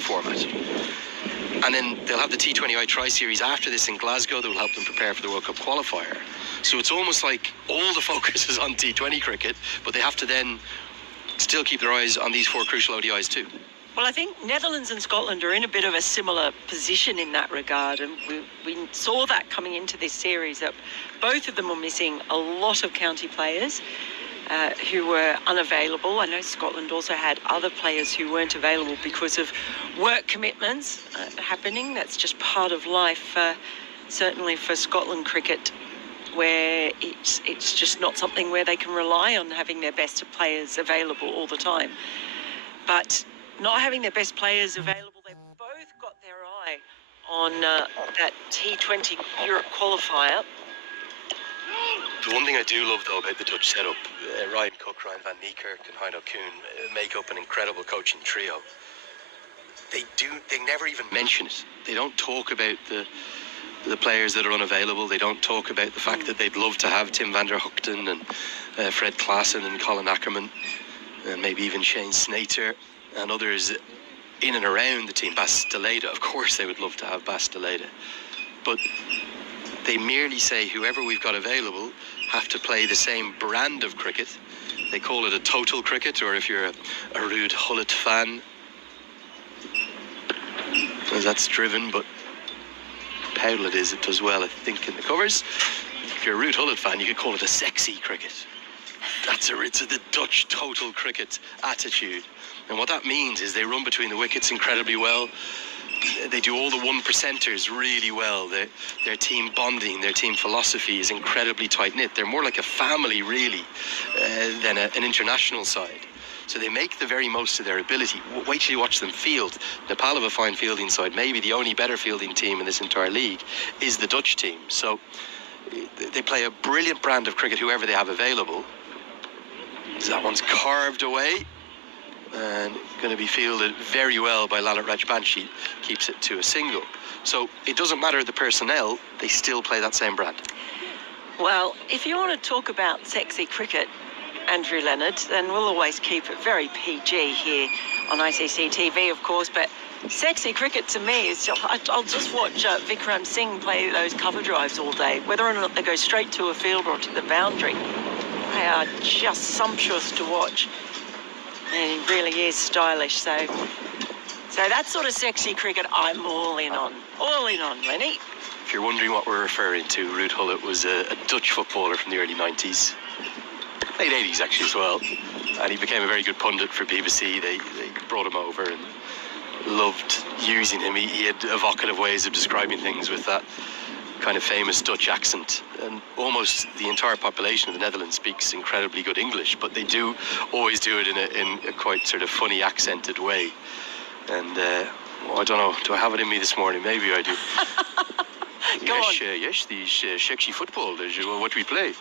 format. And then they'll have the T20I Tri-Series after this in Glasgow that will help them prepare for the World Cup qualifier. So it's almost like all the focus is on T20 cricket, but they have to then still keep their eyes on these 4 crucial ODIs too. Well, I think Netherlands and Scotland are in a bit of a similar position in that regard, and we saw that coming into this series, that both of them were missing a lot of county players who were unavailable. I know Scotland also had other players who weren't available because of work commitments happening. That's just part of life, certainly for Scotland cricket, where it's just not something where they can rely on having their best players available all the time. But not having their best players available, they've both got their eye on that T20 Europe qualifier. The one thing I do love, though, about the Dutch setup, Ryan Cook, Ryan van Niekerk and Heino Kuhn make up an incredible coaching trio. They never even mention it. They don't talk about the players that are unavailable. They don't talk about the fact that they'd love to have Tim van der Hoogten and Fred Klaassen and Colin Ackerman, and maybe even Shane Snater and others in and around the team. Bas de Leede, of course they would love to have Bas de Leede. But they merely say whoever we've got available have to play the same brand of cricket. They call it a total cricket, or if you're a Ruud Gullit fan, as that's driven, but Powell it does well, I think, in the covers. If you're a Ruud Gullit fan, you could call it a sexy cricket. It's the Dutch total cricket attitude. And what that means is they run between the wickets incredibly well. They do all the 1%ers really well. Their team bonding, their team philosophy is incredibly tight-knit. They're more like a family, really, than an international side. So they make the very most of their ability. Wait till you watch them field. Nepal have a fine fielding side. Maybe the only better fielding team in this entire league is the Dutch team. So they play a brilliant brand of cricket, whoever they have available. So that one's carved away and going to be fielded very well by Lalit Rajbanshi. Keeps it to a single. So it doesn't matter the personnel, they still play that same brand. Well, if you want to talk about sexy cricket, Andrew Leonard, then we'll always keep it very PG here on ICC TV, of course, but sexy cricket to me is, I'll just watch Vikram Singh play those cover drives all day, whether or not they go straight to a fielder or to the boundary. They are just sumptuous to watch, and he really is stylish. So that sort of sexy cricket I'm all in on, Lenny. If you're wondering what we're referring to, Ruud Gullit was a Dutch footballer from the early 90s. Late 80s actually as well, and he became a very good pundit for BBC. They brought him over and loved using him. He had evocative ways of describing things with that kind of famous Dutch accent, and almost the entire population of the Netherlands speaks incredibly good English, but they do always do it in a quite sort of funny accented way. And I don't know, do I have it in me this morning? Maybe I do. Yes, the sexy football is what we play.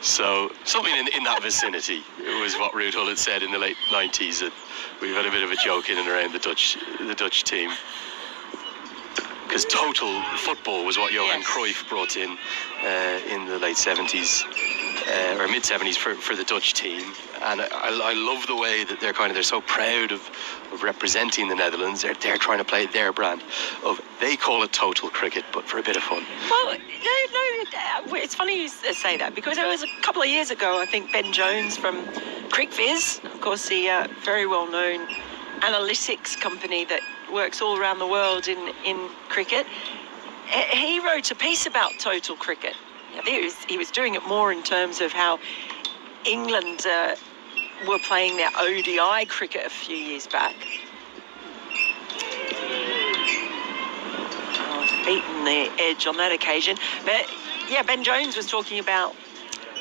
So something in that vicinity was what Ruud Gullit said in the late 90s. That we've had a bit of a joke in and around the Dutch team, because total football was what Johan Cruyff brought in the late 70s or mid 70s for the Dutch team. And I love the way that they're so proud of representing the Netherlands. They're trying to play their brand of, they call it total cricket, but for a bit of fun. Well, no, it's funny you say that, because it was a couple of years ago, I think Ben Jones from CricViz, of course, the very well-known analytics company that works all around the world in cricket, he wrote a piece about total cricket. I think he was doing it more in terms of how England were playing their ODI cricket a few years back. Beaten the edge on that occasion. But yeah, Ben Jones was talking about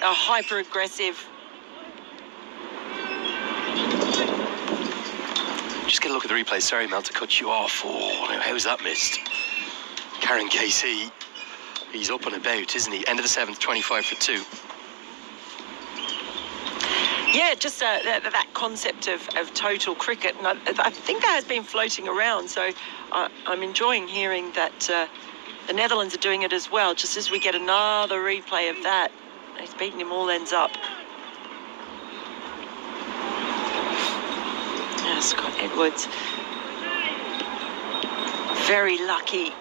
a hyper-aggressive... Just get a look at the replay. Sorry, Mel, to cut you off. Oh, how's that missed? Karen Casey, he's up and about, isn't he? End of the 7th, 25 for 2. Yeah, just that concept of total cricket, and I think that has been floating around, so I'm enjoying hearing that the Netherlands are doing it as well, just as we get another replay of that. He's beaten him all ends up. Yeah, Scott Edwards. very lucky.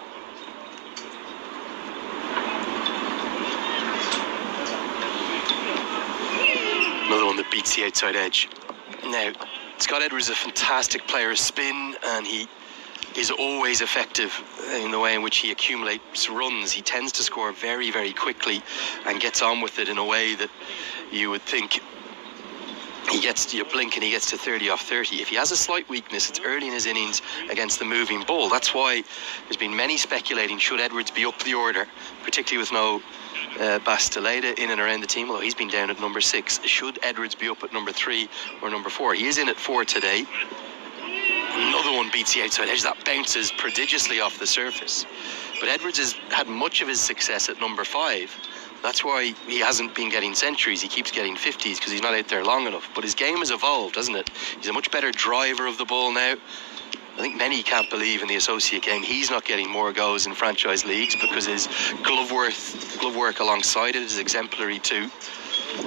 Another one that beats the outside edge. Now, Scott Edwards is a fantastic player of spin, and he is always effective in the way in which he accumulates runs. He tends to score very, very quickly and gets on with it in a way that you would think you blink and he gets to 30 off 30. If he has a slight weakness, it's early in his innings against the moving ball. That's why there's been many speculating, should Edwards be up the order, particularly with no Basteleda in and around the team, although he's been down at number 6. Should Edwards be up at number 3 or number 4? He is in at 4 today. Another one beats the outside edge. That bounces prodigiously off the surface. But Edwards has had much of his success at number 5. That's why he hasn't been getting centuries. He keeps getting 50s because he's not out there long enough. But his game has evolved, hasn't it? He's a much better driver of the ball now. I think many can't believe in the associate game he's not getting more goals in franchise leagues, because his glove work alongside it is exemplary too.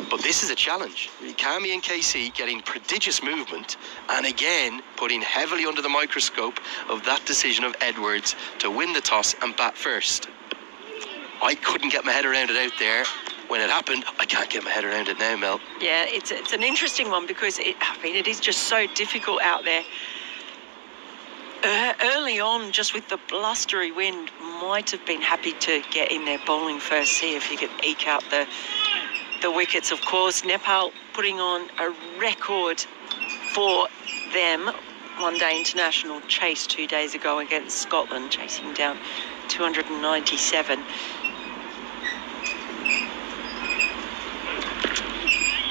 But this is a challenge. Cammy and KC getting prodigious movement, and again putting heavily under the microscope of that decision of Edwards to win the toss and bat first. I couldn't get my head around it out there when it happened. I can't get my head around it now, Mel. Yeah, it's an interesting one, because it is just so difficult out there. Early on, just with the blustery wind, might have been happy to get in there bowling first, see if he could eke out the wickets. Of course, Nepal putting on a record for them. One-day international chase 2 days ago against Scotland, chasing down 297.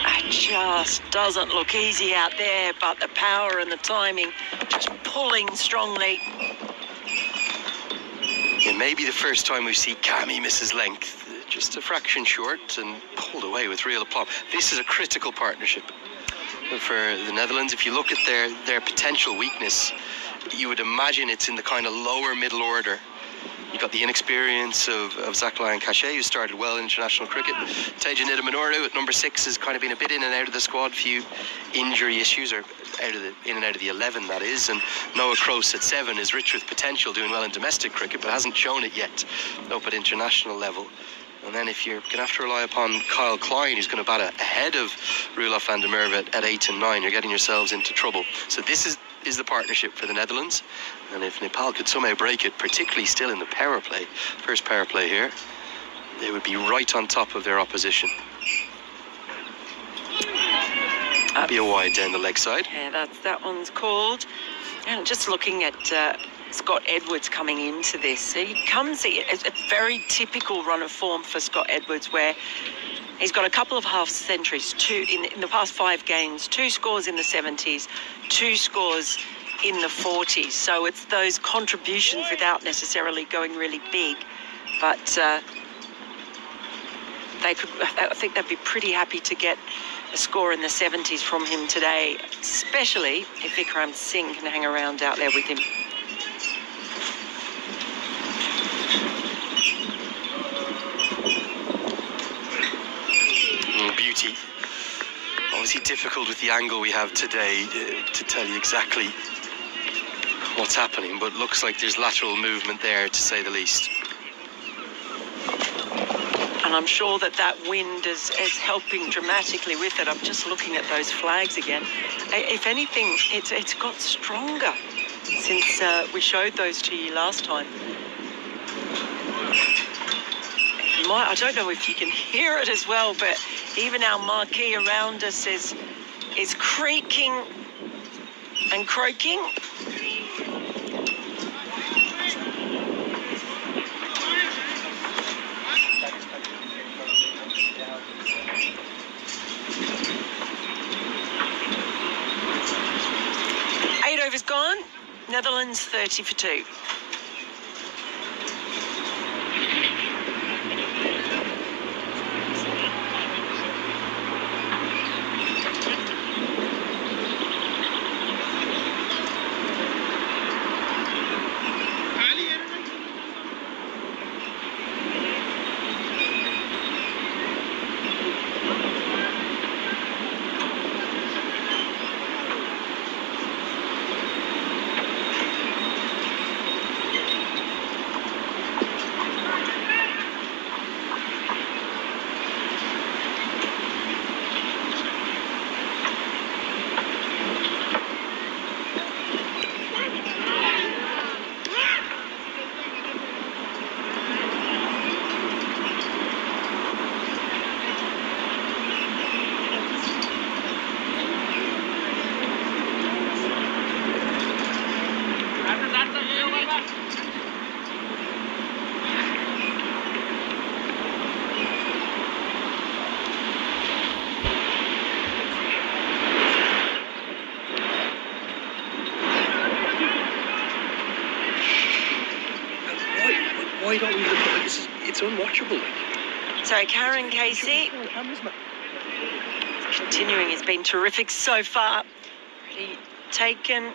It just doesn't look easy out there, but the power and the timing just pulling strongly. It may be the first time we see Cammy miss his length, just a fraction short, and pulled away with real aplomb. This is a critical partnership for the Netherlands. If you look at their potential weakness, you would imagine it's in the kind of lower middle order. You've got the inexperience of Zachariah Cachet, who started well in international cricket. Teja Nidamanoru at number 6 has kind of been a bit in and out of the squad, few injury issues, or in and out of the 11, that is. And Noah Kroos at 7 is rich with potential, doing well in domestic cricket, but hasn't shown it yet up at international level. And then if you're going to have to rely upon Kyle Klein, who's going to bat ahead of Roelof van der Merwe at 8 and 9, you're getting yourselves into trouble. So this is the partnership for the Netherlands. And if Nepal could somehow break it, particularly still in the power play, first power play here, they would be right on top of their opposition. Be a wide down the leg side. Yeah, that one's called. And just looking at Scott Edwards coming into this, he comes in a very typical run of form for Scott Edwards, where he's got a couple of half centuries, two in the past 5 games, 2 scores in the 70s, 2 scores in the 40s. So it's those contributions without necessarily going really big, but I think they'd be pretty happy to get a score in the 70s from him today, especially if Vikram Singh can hang around out there with him. Beauty. Obviously difficult with the angle we have today to tell you exactly what's happening, but looks like there's lateral movement there, to say the least. And I'm sure that wind is helping dramatically with it. I'm just looking at those flags again. If anything, it's got stronger since we showed those to you last time. I don't know if you can hear it as well, but even our marquee around us is creaking and croaking. Eight overs gone. Netherlands 30 for 2. why don't we look at this? It's unwatchable. So Karen Casey continuing. He's been terrific so far. Already taken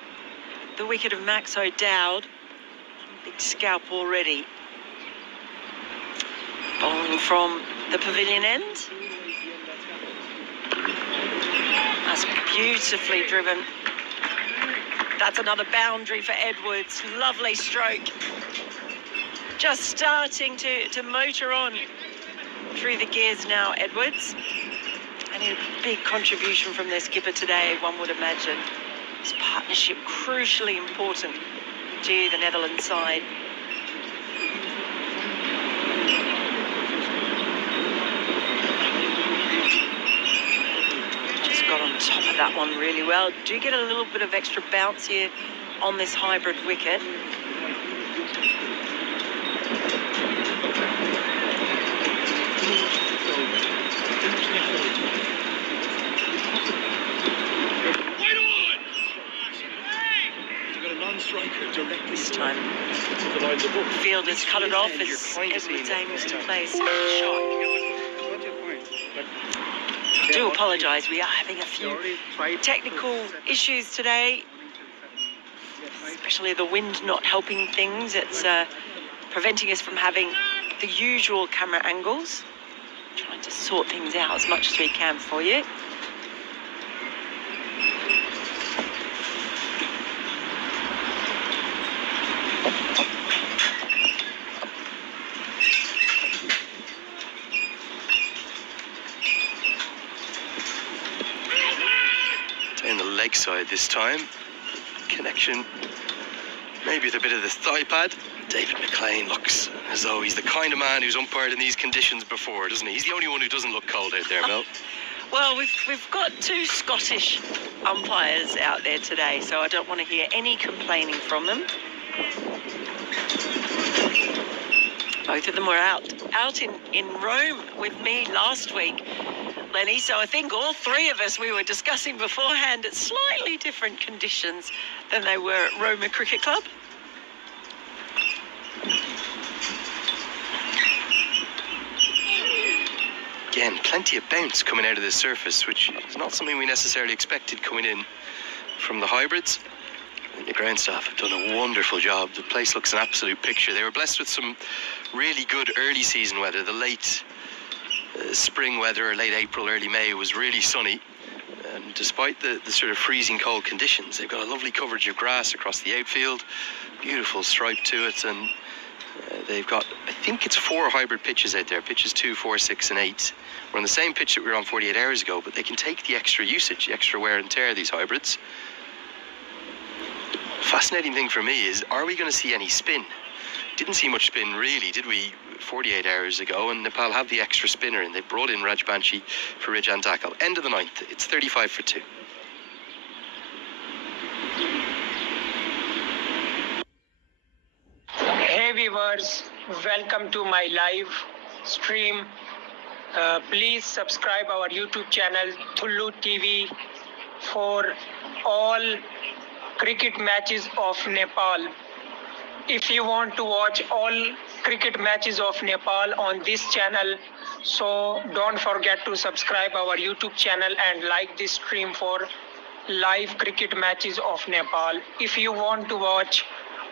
the wicket of Max O'Dowd. Big scalp already. Bowling from the pavilion end. That's beautifully driven. That's another boundary for Edwards. Lovely stroke. Just starting to motor on through the gears now, Edwards. And a big contribution from their skipper today, one would imagine. This partnership crucially important to the Netherlands side. Just got on top of that one really well. Do get a little bit of extra bounce here on this hybrid wicket. This time, fielders cut it off as Edwards aims to play a second shot. I do apologise, we are having a few technical issues today, especially the wind not helping things. It's preventing us from having the usual camera angles. Trying to sort things out as much as we can for you. Down the leg side this time. Connection maybe with a bit of the thigh pad. David McLean looks as though he's the kind of man who's umpired in these conditions before, doesn't he? He's the only one who doesn't look cold out there, Mel. Well, we've got two Scottish umpires out there today, so I don't want to hear any complaining from them. Both of them were out in Rome with me last week, Lenny, so I think all three of us, we were discussing beforehand at slightly different conditions than they were at Roma Cricket Club. Again, plenty of bounce coming out of the surface, which is not something we necessarily expected coming in from the hybrids. And the ground staff have done a wonderful job. The place looks an absolute picture. They were blessed with some really good early season weather. The late spring weather, or late April, early May, was really sunny. And despite the sort of freezing cold conditions, they've got a lovely coverage of grass across the outfield, beautiful stripe to it, and they've got, I think it's 4 hybrid pitches out there, pitches 2, 4, 6 and 8. We're on the same pitch that we were on 48 hours ago, but they can take the extra usage, the extra wear and tear of these hybrids. Fascinating thing for me is, are we going to see any spin? Didn't see much spin really, did we, 48 hours ago, and Nepal have the extra spinner, and they brought in Rajbanshi for ridge and tackle. End of the 9th, it's 35 for 2. Hey viewers, welcome to my live stream. Please subscribe our YouTube channel Thullu TV for all cricket matches of Nepal. If you want to watch all cricket matches of Nepal on this channel, so don't forget to subscribe our YouTube channel and like this stream for live cricket matches of Nepal. If you want to watch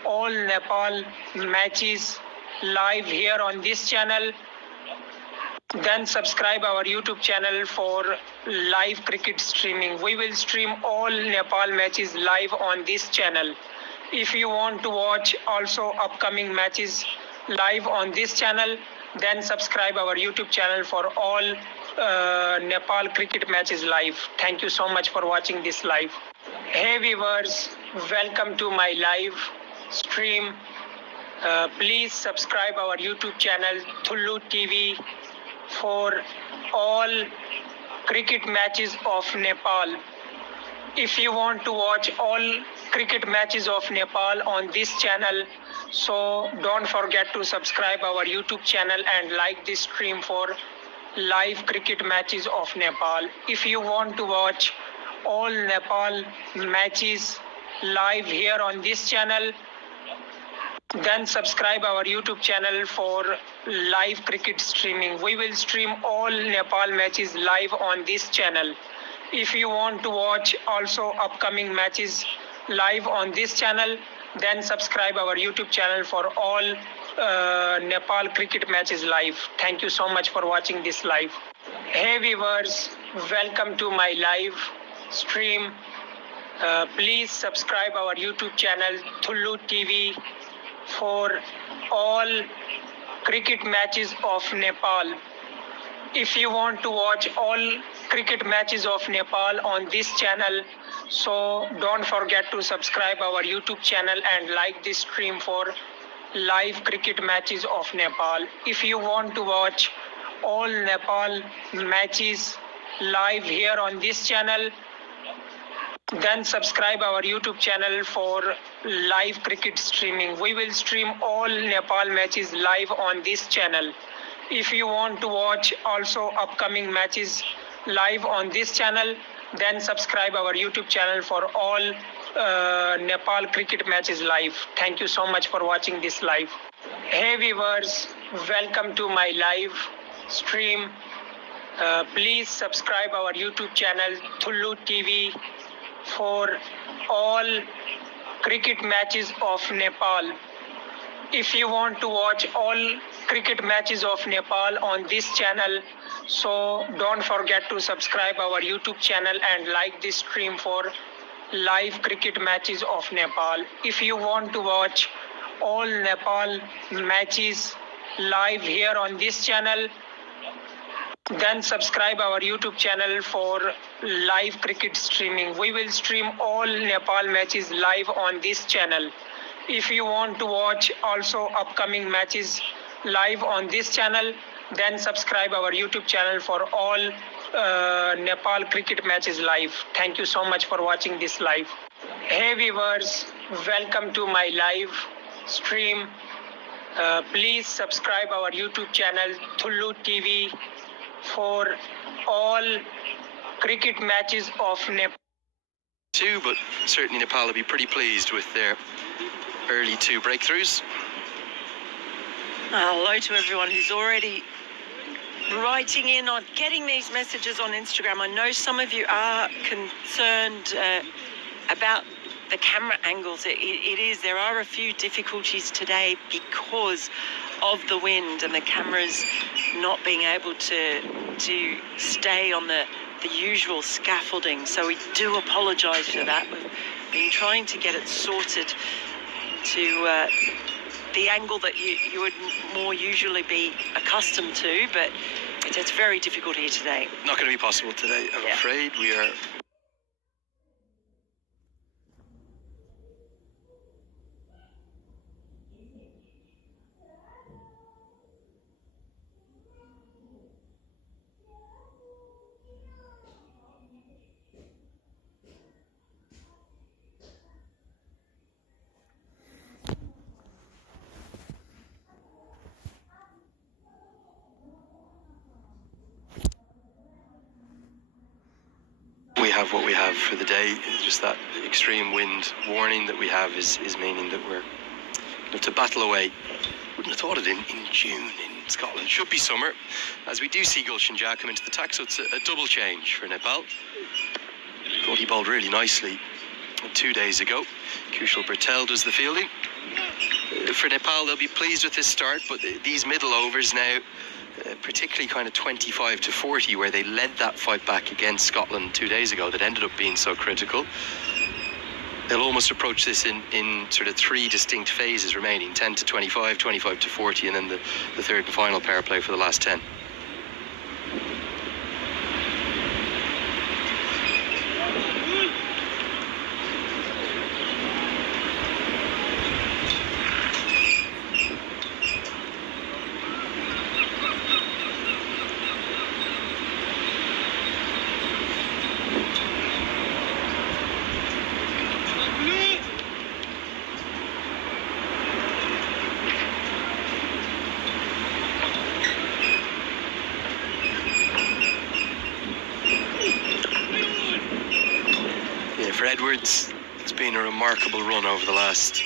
all Nepal matches live here on this channel, then subscribe our YouTube channel for live cricket streaming. We will stream all Nepal matches live on this channel. If you want to watch also upcoming matches live on this channel, then subscribe our YouTube channel for all Nepal cricket matches live. Thank you so much for watching this live. Hey viewers, welcome to my live stream. Please subscribe our YouTube channel Thullu TV for all cricket matches of Nepal. If you want to watch all cricket matches of Nepal on this channel, so don't forget to subscribe our YouTube channel and like this stream for live cricket matches of Nepal. If you want to watch all Nepal matches live here on this channel, Then subscribe our YouTube channel for live cricket streaming. We will stream all Nepal matches live on this channel. If you want to watch also upcoming matches live on this channel, then subscribe our YouTube channel for all Nepal cricket matches live. Thank you so much for watching this live. Hey viewers, welcome to my live stream. Please subscribe our YouTube channel Thullu TV for all cricket matches of Nepal. If you want to watch all cricket matches of Nepal on this channel, so don't forget to subscribe our YouTube channel and like this stream for live cricket matches of Nepal. If you want to watch all Nepal matches live here on this channel, then subscribe our YouTube channel for live cricket streaming. We will stream all Nepal matches live on this channel. If you want to watch also upcoming matches live on this channel, then subscribe our YouTube channel for all Nepal cricket matches live. Thank you so much for watching this live. Hey viewers, welcome to my live stream. Please subscribe our YouTube channel Thullu TV for all cricket matches of Nepal. If you want to watch all cricket matches of Nepal on this channel, so don't forget to subscribe our YouTube channel and like this stream for live cricket matches of Nepal. If you want to watch all Nepal matches live here on this channel, then subscribe our YouTube channel for live cricket streaming. We will stream all Nepal matches live on this channel. If you want to watch also upcoming matches live on this channel, then subscribe our YouTube channel for all Nepal cricket matches live. Thank you so much for watching this live. Hey viewers, welcome to my live stream. Please subscribe our YouTube channel Thullu TV for all cricket matches of Nepal. But certainly Nepal will be pretty pleased with their early 2 breakthroughs. Hello to everyone who's already writing in on getting these messages on Instagram. I know some of you are concerned about the camera angles. There are a few difficulties today because of the wind and the cameras not being able to stay on the usual scaffolding. So we do apologise for that. We've been trying to get it sorted to the angle that you would more usually be accustomed to, but it's very difficult here today. Not going to be possible today, I'm afraid. We are... We have what we have for the day. Just that extreme wind warning that we have is meaning that we're going to have to battle away. Wouldn't have thought it in June in Scotland. Should be summer, as we do see Gulshan Jah come into the tack, so it's a double change for Nepal. Thought he bowled really nicely 2 days ago. Kushal Patel does the fielding. For Nepal, they'll be pleased with this start, but these middle overs now, particularly kind of 25 to 40, where they led that fight back against Scotland 2 days ago, that ended up being so critical. They'll almost approach this in sort of 3 distinct phases remaining: 10 to 25, 25 to 40, and then the third and final power play for the last 10. For Edwards, it's been a remarkable run over the last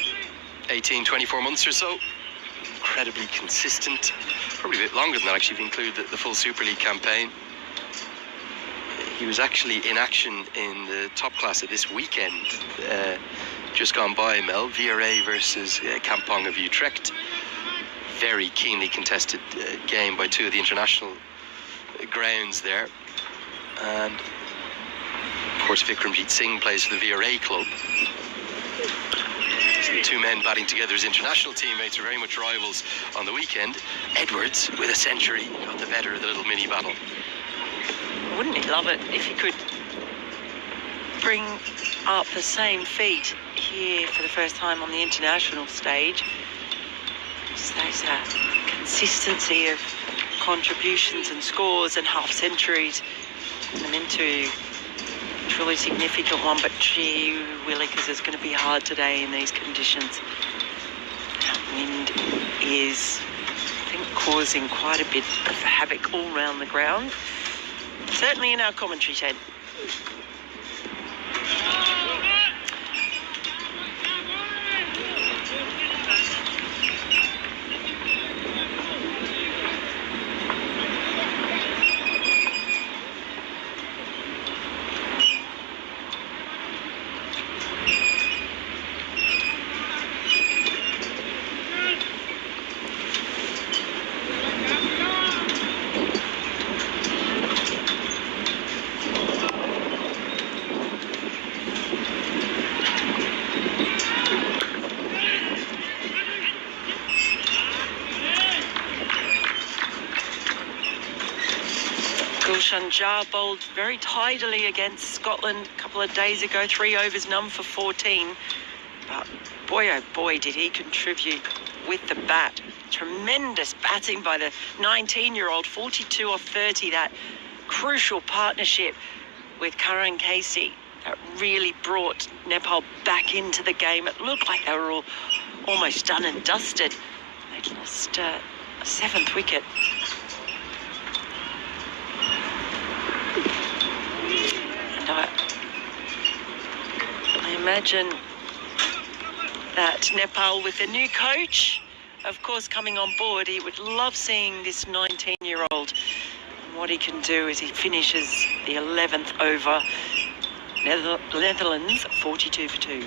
18, 24 months or so. Incredibly consistent. Probably a bit longer than that, actually, if you include the full Super League campaign. He was actually in action in the top class of this weekend. Just gone by, Mel. VRA versus Kampong of Utrecht. Very keenly contested game by two of the international grounds there. And, of course, Vikramjit Singh plays for the VRA club. So the two men batting together as international teammates are very much rivals on the weekend. Edwards, with a century, got the better of the little mini battle. Wouldn't he love it if he could bring up the same feat here for the first time on the international stage? Just there's a consistency of contributions and scores and half centuries, and them into a truly significant one. But gee willy, because it's going to be hard today in these conditions. Wind is, I think, causing quite a bit of havoc all around the ground. Certainly in our commentary tent. Jar bowled very tidily against Scotland a couple of days ago, 3 overs, none for 14. But boy, oh boy, did he contribute with the bat. Tremendous batting by the 19-year-old, 42 off 30, that crucial partnership with Karan Casey that really brought Nepal back into the game. It looked like they were all almost done and dusted. They'd lost a 7th wicket. I imagine that Nepal, with the new coach, of course, coming on board, he would love seeing this 19-year-old and what he can do as he finishes the 11th over. Netherlands 42 for 2.